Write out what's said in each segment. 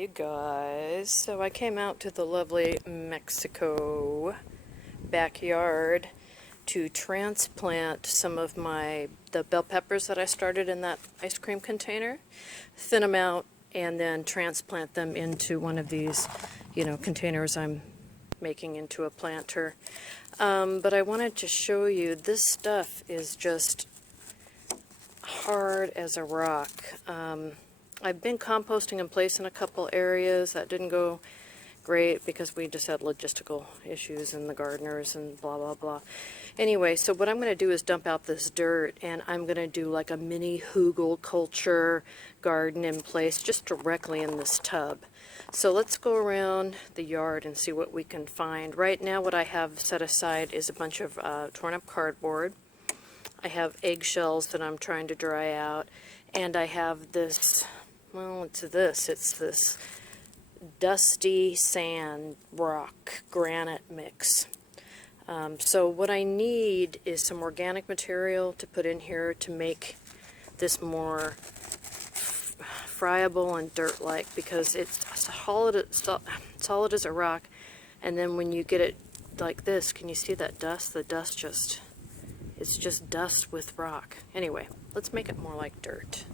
you guys. So I came out to the lovely Mexico backyard to transplant some of the bell peppers that I started in that ice cream container, thin them out, and then transplant them into one of these, containers I'm making into a planter. But I wanted to show you, this stuff is just hard as a rock. I've been composting in place in a couple areas. That didn't go great because we just had logistical issues and the gardeners and blah blah blah. Anyway, so what I'm going to do is dump out this dirt, and I'm going to do like a mini Hügelkultur garden in place just directly in this tub. So let's go around the yard and see what we can find. Right now what I have set aside is a bunch of torn up cardboard. I have eggshells that I'm trying to dry out, and I have this, it's this dusty sand rock granite mix. So what I need is some organic material to put in here to make this more friable and dirt-like, because it's solid as a rock, and then when you get it like this, can you see that dust? The dust it's just dust with rock. Anyway, let's make it more like dirt.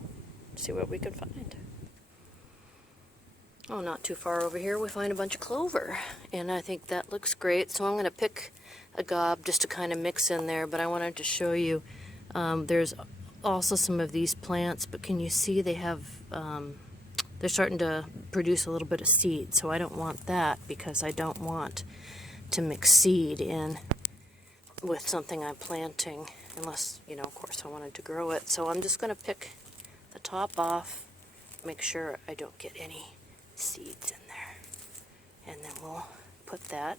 See what we can find. Oh, not too far over here we find a bunch of clover, and I think that looks great. So I'm going to pick a gob just to kind of mix in there, but I wanted to show you there's also some of these plants, but can you see they have they're starting to produce a little bit of seed, so I don't want that because I don't want to mix seed in with something I'm planting, unless, of course I wanted to grow it. So I'm just going to pick the top off, make sure I don't get any seeds in there, and then we'll put that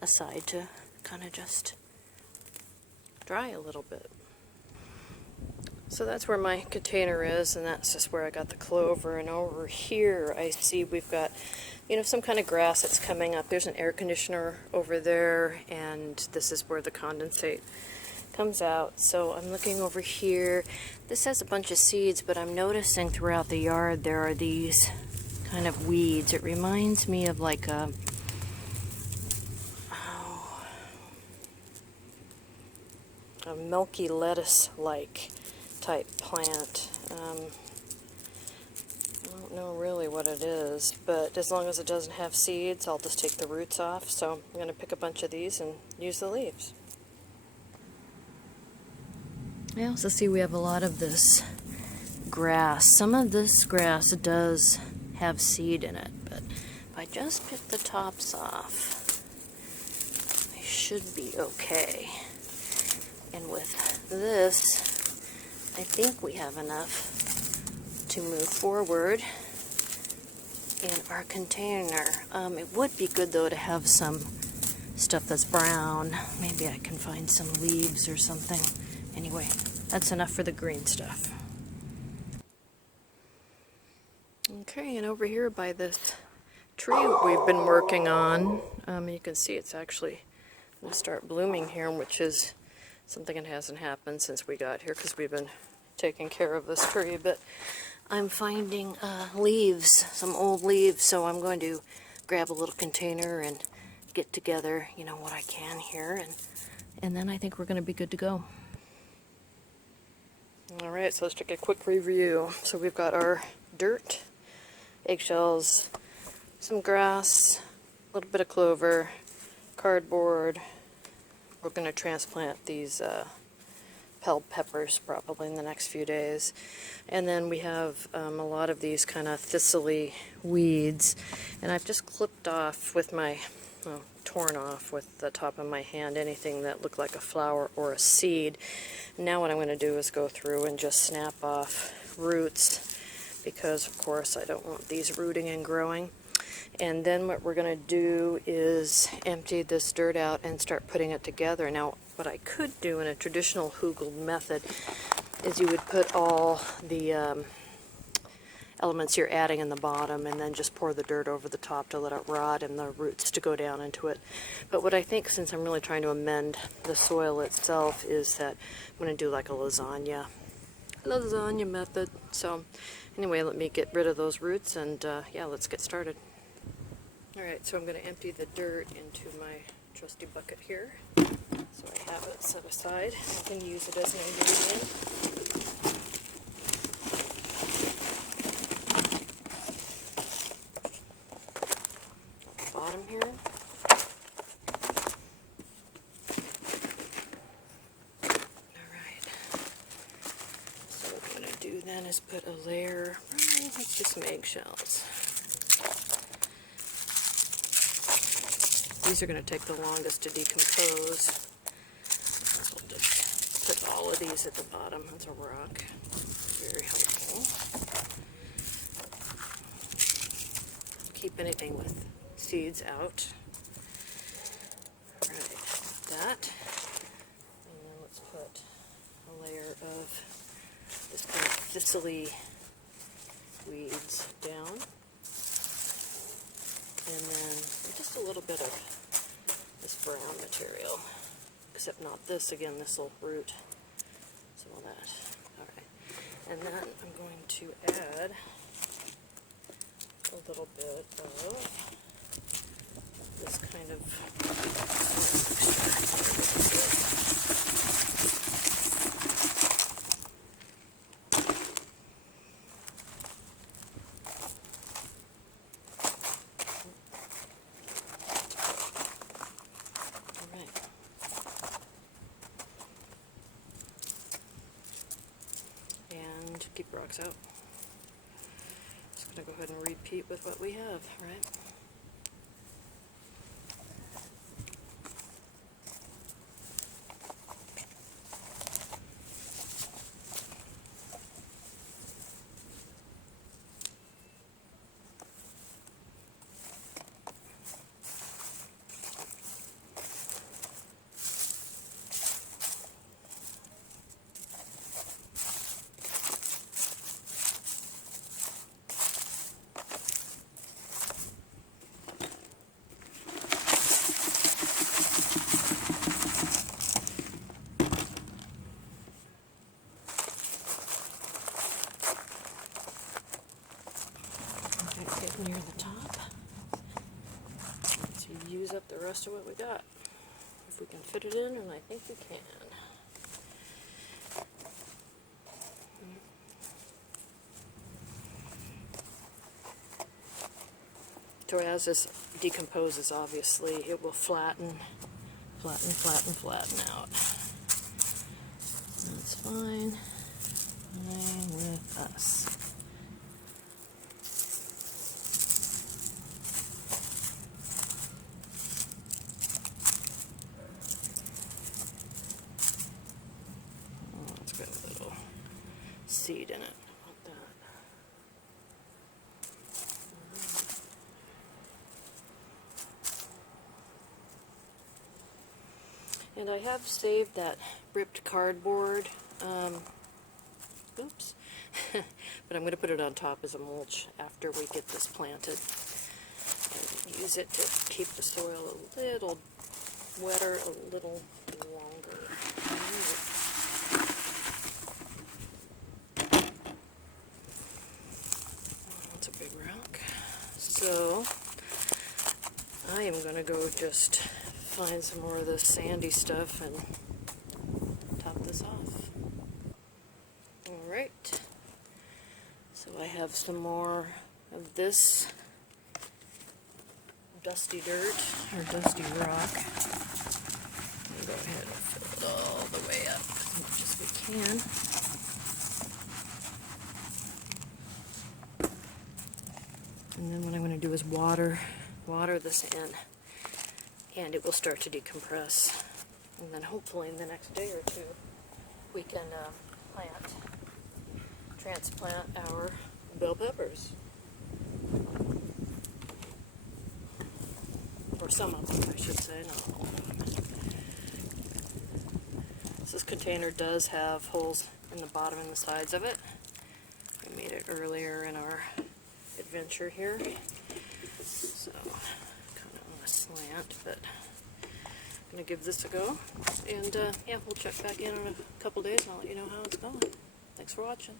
aside to kind of just dry a little bit. So that's where my container is, and that's just where I got the clover. And over here I see we've got some kind of grass that's coming up. There's an air conditioner over there, and this is where the condensate comes out. So I'm looking over here. This has a bunch of seeds, but I'm noticing throughout the yard there are these kind of weeds. It reminds me of like a milky lettuce-like type plant. I don't know really what it is, but as long as it doesn't have seeds, I'll just take the roots off. So I'm going to pick a bunch of these and use the leaves. I also see we have a lot of this grass. Some of this grass does have seed in it, but if I just pick the tops off, I should be okay. And with this, I think we have enough to move forward in our container. It would be good though to have some stuff that's brown. Maybe I can find some leaves or something. Anyway, that's enough for the green stuff. Okay, and over here by this tree we've been working on, you can see it's actually going to start blooming here, which is something that hasn't happened since we got here because we've been taking care of this tree. But I'm finding leaves, some old leaves, so I'm going to grab a little container and get together, what I can here, and then I think we're going to be good to go. Alright, so let's take a quick review. So we've got our dirt, eggshells, some grass, a little bit of clover, cardboard. We're going to transplant these bell peppers probably in the next few days. And then we have a lot of these kind of thistly weeds. And I've just clipped off with my, torn off with the top of my hand anything that looked like a flower or a seed. Now what I'm going to do is go through and just snap off roots, because of course I don't want these rooting and growing. And then what we're going to do is empty this dirt out and start putting it together. Now, what I could do in a traditional Hügel method is you would put all the elements you're adding in the bottom and then just pour the dirt over the top to let it rot and the roots to go down into it. But what I think, since I'm really trying to amend the soil itself, is that I'm going to do like a lasagna lasagna method. So anyway, let me get rid of those roots and yeah, let's get started. Alright, so I'm going to empty the dirt into my trusty bucket here. So I have it set aside. I can use it as an ingredient. Bottom here. Alright. So what I'm going to do then is put a layer, just some eggshells. These are going to take the longest to decompose. So we'll just put all of these at the bottom. That's a rock. Very helpful. Keep anything with seeds out. Alright, that. And then let's put a layer of this kind of thistly weeds down. And then just a little bit of this brown material. Except not this, again, this will root some of that. Alright. And then I'm going to add a little bit of this kind of keep rocks out. Just going to go ahead and repeat with what we have, right? Near the top. Let's use up the rest of what we got. If we can fit it in, and I think we can. So as this decomposes, obviously, it will flatten out. That's fine. Fine with us. Seed in it. Like that. And I have saved that ripped cardboard. Oops. But I'm going to put it on top as a mulch after we get this planted. And use it to keep the soil a little wetter, a little longer. So I am going to go just find some more of this sandy stuff and top this off. Alright, so I have some more of this dusty dirt, or dusty rock. I'm going to go ahead and fill it all the way up as much as we can. And then what I'm going to do is water this in, and it will start to decompress. And then hopefully in the next day or two, we can transplant our bell peppers. Or some of them, I should say, not all of them. This container does have holes in the bottom and the sides of it. We made it earlier in our adventure here, so kind of on a slant, but I'm going to give this a go, and yeah, we'll check back in a couple days and I'll let you know how it's going. Thanks for watching.